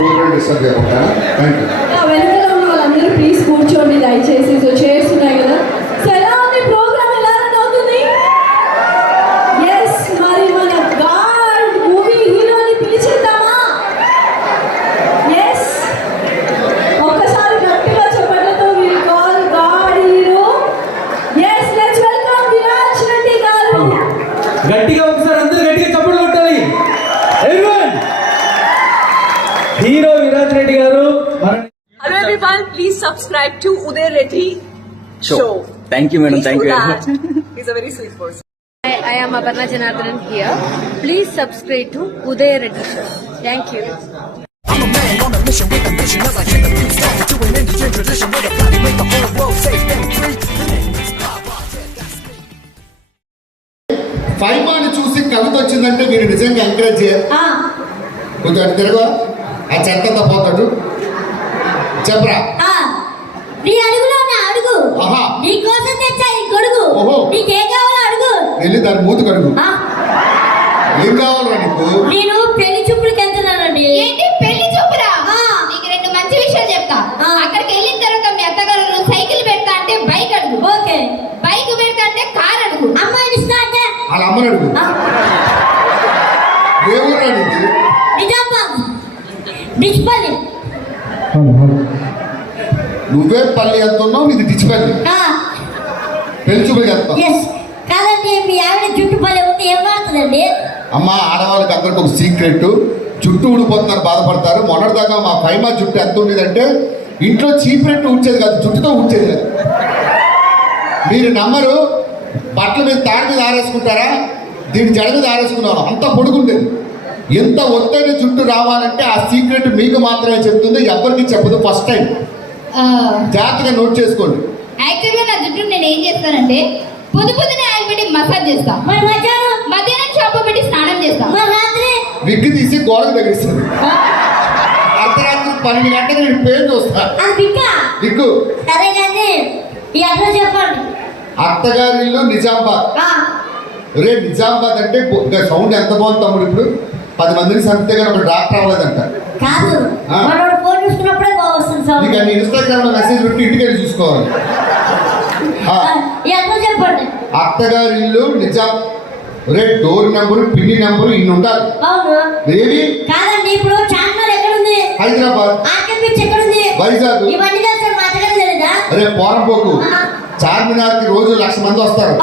వెనకాల ఉన్న వాళ్ళందరూ ప్లీజ్ కూర్చోండి దయచేసి. సో చైర్స్ ఉన్నాయి కదా. సో ఎలా ఉంది ప్రోగ్రామ్, ఎలా రన్ అవుతుంది? ఎస్, మరి మన గాడ్ మూవీ హీరోని పిలిచేద్దామా? ఎస్, ఒక్కసారి గట్టిగా చెప్పడంతో will call God hero. Yes, let's welcome Viraj Reddy garu. గట్టిగా ఒకసారి అందరూ గట్టిగా చప్పట్లు కొట్టాలి. ఎవరీవన్, హీరో విరాజ్ రెడ్డి గారు. Hello everyone, please subscribe to Uday Reddy Show. Thank you, madam. Thank you. He's a very sweet person. I am Aparna Janardhanan here. Please subscribe to Uday Reddy Show. Thank you. I'm a man on a mission with a mission as I hit the beat start doing Indian tradition with a plan to make the whole world safe and free. The name is Baba. ఫైమాని చూసి కవిత వచ్చిందంటే మీరు నిజంగా encourage చేయాలి. కొంచెం అటు తిరగవా, ఆ చెత్త పోతాడు. చెప్పరా? నీ అడుగులో నా అడుగు. నీ కోసం తెచ్చా ఈ గొడుగు. నీకేం కావాలో అడుగు. వెళ్ళి దాని మూతి కడుగు. ఏం కావాలరా నీకు? నేను పెళ్లి చూపులకి వెళ్తున్నానండి. ఏంటి పెళ్లి చూపురా? నీకు రెండు మంచి విషయాలు చెప్తా. అక్కడికి వెళ్ళిన తర్వాత మీ అత్తగారు సైకిల్ పెడతా అంటే బైక్ అడుగు. ఓకే. బైక్ పెడతా అంటే కార్ అడుగు. అమ్మాయిని ఇస్తా అంటే వాళ్ళ అమ్మని అడుగు. ఏ ఊరా నీకు? నిజామాబాద్ డిచ్పల్లి. నువ్వే పల్లి వెళ్తున్నావు, ఇది డిచ్చిపల్లి. పెళ్లి చూపులకి వెళ్తావు. కాదండి, మీ ఆవిడ జుట్టు పల్లె ఉంది, ఏం వాడుతుందండి? అమ్మ, ఆడవాళ్ళకి అందరికి ఒక సీక్రెట్. జుట్టు ఊడిపోతున్నారు, బాధపడతారు. మొన్నటిదాకా మా ఫైమా జుట్టు ఎంత ఉండేదంటే ఇంట్లో చీపినట్టు ఊడ్చేది కాదు, జుట్టుతో ఊడ్చేది కాదు. మీరు నమ్మరు, బట్టల మీద తాడి మీద ఆరేసుకుంటారా, దీని జడ మీద ఆరేసుకున్నారు, అంత పొడుగుండేది. ఎంత ఒత్తైన జుట్టు రావాలంటే ఆ సీక్రెట్ మీకు మాత్రమే చెప్తుంది, ఎవరికి చెప్పదు. ఫస్ట్ టైం జాగ్రత్తగా నోట్ చేసుకోండి. యాక్చువల్గా నా జుట్టు నేను ఏం చేస్తానంటే పొద్దునే ఆయిల్ పెట్టి మసాజ్ చేస్తా. మధ్యాహ్నం షాంపూ పెట్టి స్నానం చేస్తా. రాత్రి విగ్గు తీసి గోడకు తగిలిస్తుంది. అర్ధరాత్రి 12 గంటలకు నేను పేరు చూస్తా. విగ్గు. సరే కానీ ఈ అడ్రస్ చెప్పండి. అత్తగారి ఇల్లు నిజామాబాద్. రే నిజామాబాద్ అంటే సౌండ్ ఎంత బాగుంది తమ్ముడు. ఇప్పుడు 10 మందిని చంపితే కానీ ఒక డాక్టర్ అవ్వలేదంట. కాదు, ఫోన్ చూసుకున్నప్పుడే బాగుంది. నీకు అన్ని ఇన్స్టాగ్రామ్ లో మెసేజ్ పెట్టి ఇంటికి వెళ్ళి చూసుకోవాలి. చెప్పండి. అత్తగారి ఇల్లు నిజాం. రే డోర్ నెంబరు, పిన్ని నెంబరు ఇన్ని ఉండాలి. ఏవి? కాదండి, ఇప్పుడు చార్మినార్ ఎక్కడుంది? హైదరాబాద్. ఆర్కేపీచ్ ఎక్కడుంది? వైజాగ్. ఇవన్నీ తెలుసు, మా అత్తగారికి తెలీదా? అరే పోరంపోకు, చార్మినార్ కి రోజు 1,00,000 మంది వస్తారు.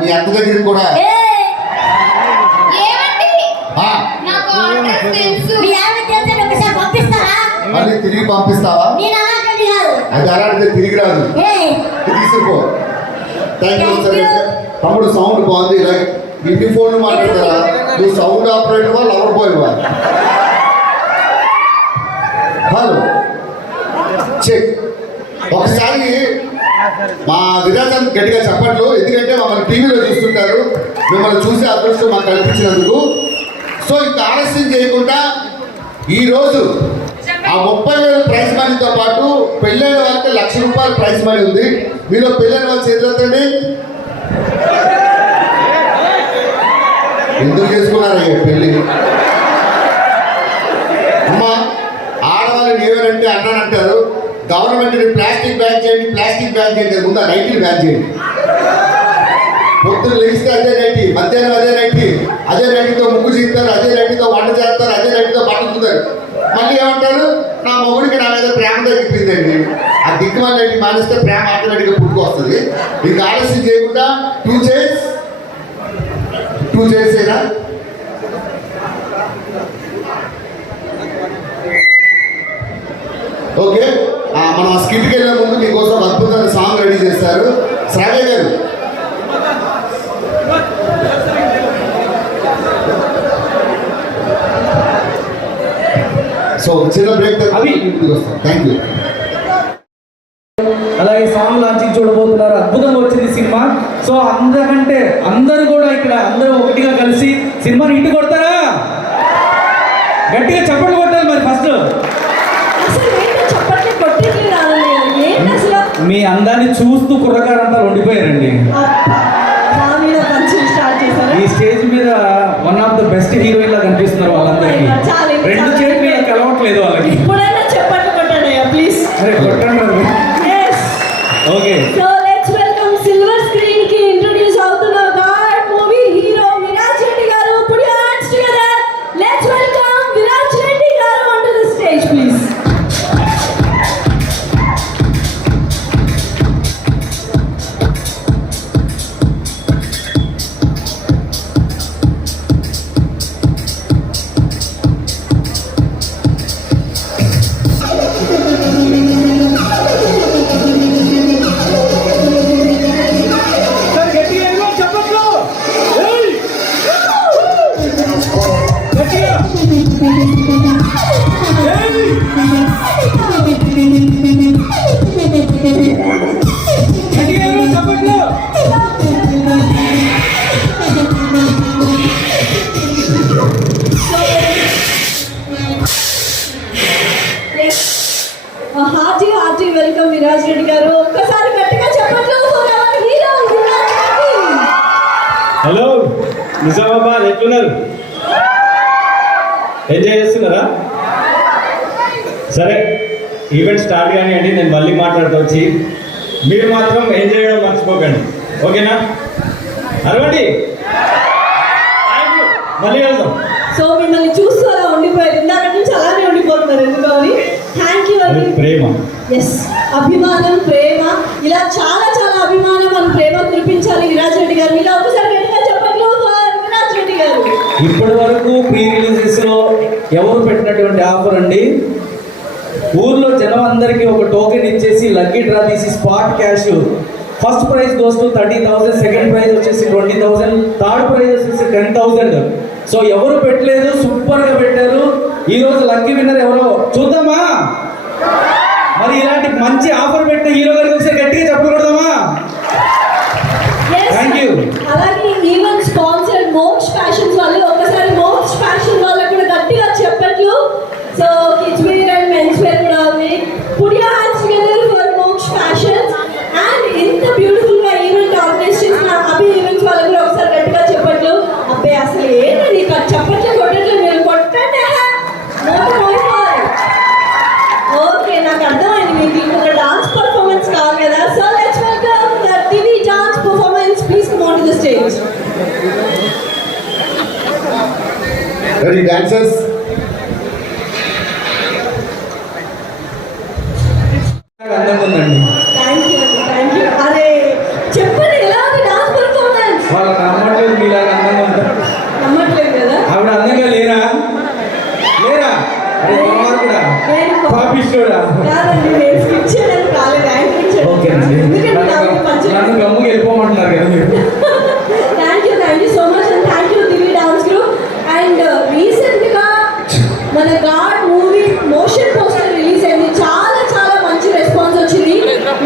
మీ అత్త దగ్గరికి కూడా. మళ్ళీ తిరిగి పంపిస్తావా? అది అలాంటిదే, తిరిగి రాదు. తీసుకో. Thank you sir. తమ్ముడు సౌండ్ బాగుంది. లైక్ ఇంటి ఫోన్ మాట్లాడతారా? నువ్వు సౌండ్ ఆపరేటర్ వాళ్ళు ఎవరు పోయేవా? Hello check. ఒకసారి మా విరాజాన్ని గట్టిగా చెప్పట్లు, ఎందుకంటే మమ్మల్ని టీవీలో చూస్తుంటారు. మిమ్మల్ని చూసే అదృష్టం మాకు కల్పించినందుకు. సో ఇంత ఆలస్యం చేయకుండా ఈరోజు ఆ 30,000 ప్రైజ్ మనీతో పాటు పెళ్ళైన వాళ్ళకి ₹1,00,000 ప్రైజ్ మనీ ఉంది. మీలో పెళ్ళైన వాళ్ళు చేతులెత్తండి. ఎందుకు చేసుకున్నారయ్యా పెళ్ళి? అమ్మా, ఆడవాళ్ళని ఏమనంటే అన్నానంటారు. గవర్నమెంట్ ప్లాస్టిక్ బ్యాన్ చేయండి, ప్లాస్టిక్ బ్యాన్ చేయండి. ముందు ఆ నైటీలు బ్యాన్ చేయండి. పొద్దున్న లేస్తే అదే నైటీ, మధ్యాహ్నం అదే నైటీ, అదే నైటీతో ముగ్గు చేస్తారు, అదే నైటీతో వంట చేస్తారు, అదే నైటీతో పట్టుకుంటారు. మళ్ళీ ఏమంటారు? నా మొగుడికి నా మీద ప్రేమ తగ్గిపోయిందండి. ఆ దిక్కుమాల నైటీ మానేస్తే ప్రేమ ఆటోమేటిక్గా పుట్టుకొస్తుంది. మీకు ఆలస్యం చేయకుండా 2 చైర్స్ అయినా ఓకే. మనం ఆ స్కిట్కి వెళ్ళే ముందు మీకోసం అద్భుతమైన సాంగ్ రెడీ చేస్తారు శ్రావ్య గారు. సో చిన్న బ్రేక్ అవి వస్తాం. Thank you. అలాగే సాంగ్ లాంచింగ్ చూడబోతున్నారు. అద్భుతంగా వచ్చింది సినిమా. సో అందరికంటే అందరూ కూడా ఇక్కడ అందరూ ఒకటిగా కలిసి సినిమాని ఇంటి కొడతారా? గట్టిగా చప్పట్లు కొట్టాలి. మరి ఫస్ట్ మీ అందాన్ని చూస్తూ కుర్రకారంతా ఉండిపోయారండి. ఈ స్టేజ్ మీద one of the best heroine లా కనిపిస్తున్నారు వాళ్ళందరికీ. 2 చేతులు కలవట్లేదు వాళ్ళకి. విరాజ్ రెడ్డి గారు. ఒక్కసారి గట్టిగా చెప్పట్లు for our hero Viraj Reddy. Hello Nizamabad, ఎట్లున్నారు? ఎంజాయ్ చేస్తున్నారా? సరే, ఈవెంట్ స్టార్ట్ కానివ్వండి, నేను మళ్ళీ మాట్లాడుతూ వచ్చి మీరు మాత్రం ఎంజాయ్ చేయడం మర్చిపోకండి, ఓకేనా? అరవండి, మళ్ళీ వెళ్దాం. సో మిమ్మల్ని చూస్తూ అలా ఉండిపోయారు, ఇందాక నుంచి అలానే ఉండిపోతున్నారు. ఎందుకు అని థ్యాంక్ యూ అండి. ప్రేమ, ఎస్, అభిమానం, ప్రేమ, ఇలా చాలా చాలా అభిమానం మన ప్రేమ కురిపించాలి విరాజ్ రెడ్డి గారు. ఇలా ఒకసారి గట్టిగా చెప్పట్లు for విరాజ్ రెడ్డి గారు. ఇప్పటి వరకు ప్రీ రిలీజెస్ లో ఎవరు పెట్టినటువంటి ఆఫర్ అండి, ఊర్లో జనం అందరికీ ఒక టోకెన్ ఇచ్చేసి లక్కీ డ్రా తీసి spot cash, first prize goes to 30,000, second prize వచ్చేసి 20,000, థర్డ్ ప్రైజ్ వచ్చేసి 10,000. సో ఎవరు పెట్టలేదు, సూపర్ గా పెట్టారు. ఈ రోజు లక్కీ విన్నర్ ఎవరో చూద్దామా? మరి ఇలాంటి మంచి ఆఫర్ పెట్టిన హీరో గారికి ఒకసారి గట్టిగా చెప్పకూడదామా? Yes, Thank you. అలాగే ఈవెంట్ స్పాన్సర్ మోక్ష ఫ్యాషన్స్ వాళ్ళు, ఒకసారి మోక్ష ఫ్యాషన్ వాళ్ళకి కూడా గట్టిగా చెప్పట్లు. So kids wear and mens wear కూడా ఉంది. Put your hands together for Moksha fashions. And ఇంత బ్యూటిఫుల్ గా ఈవెంట్ ఆర్గనైజ్ చేసిన అభి ఈవెంట్స్ వాళ్ళకి కూడా ఒకసారి గట్టిగా చెప్పట్లు. అబ్బాయి అసలు ఏంటండి చెప్పట్లు కొట్టట్లు, మీరు కొట్టండి. ఓకే, నాకు అర్థమైంది మీకు ఇంకొక డాన్స్ పర్ఫార్మెన్స్ కావాలి కదా. So let's welcome the TV dance performance. Please come on to the stage. Ready dancers? అందంగా ఉందండి. థ్యాంక్ యూ అండి, థ్యాంక్ యూ. అరే చెప్పండి, ఎలా ఉంది డాన్స్ పర్ఫార్మెన్స్? వాళ్ళకి నమ్మట్లేదు మీలాగా అందంగా ఉంటారు. నమ్మట్లేదు కదా. ఆవిడ అందంగా లేరా? లేరా? అరే కుమార్ కూడా పాపిస్తోడా? కాదండి, నేను స్కిప్ చేయడానికి రాలేదు, యాంకరింగ్ చేయడానికి. ఓకేనండి, ఎందుకంటే నాకు మంచి నన్ను గమ్ముకి వెళ్ళిపోమంటున్నారు కదా మీరు. Thank you so much and thank you TV dance group. And recent గా మన God movie motion poster release అయింది. చాలా చాలా మంచి రెస్పాన్స్ వచ్చింది.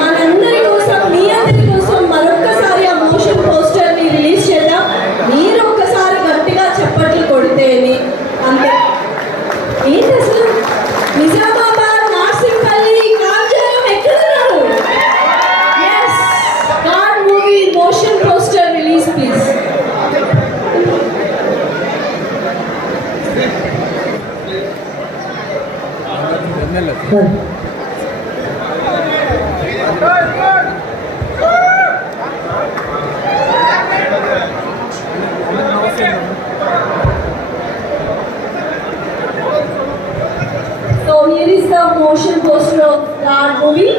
మనందరి కోసం, మీ అందరి కోసం మరొక్కసారి ఆ మోషన్ పోస్టర్ ని రిలీజ్ చేద్దాం. మీరు ఒక్కసారి గట్టిగా చప్పట్లు కొడితేని అంతే. ఏంటి అసలు నిజామాబాద్, నార్సింగ్పల్లి, కాంజారం ఎక్కడున్నారు? Yes, God movie motion poster release please. So here is the motion poster of our movie.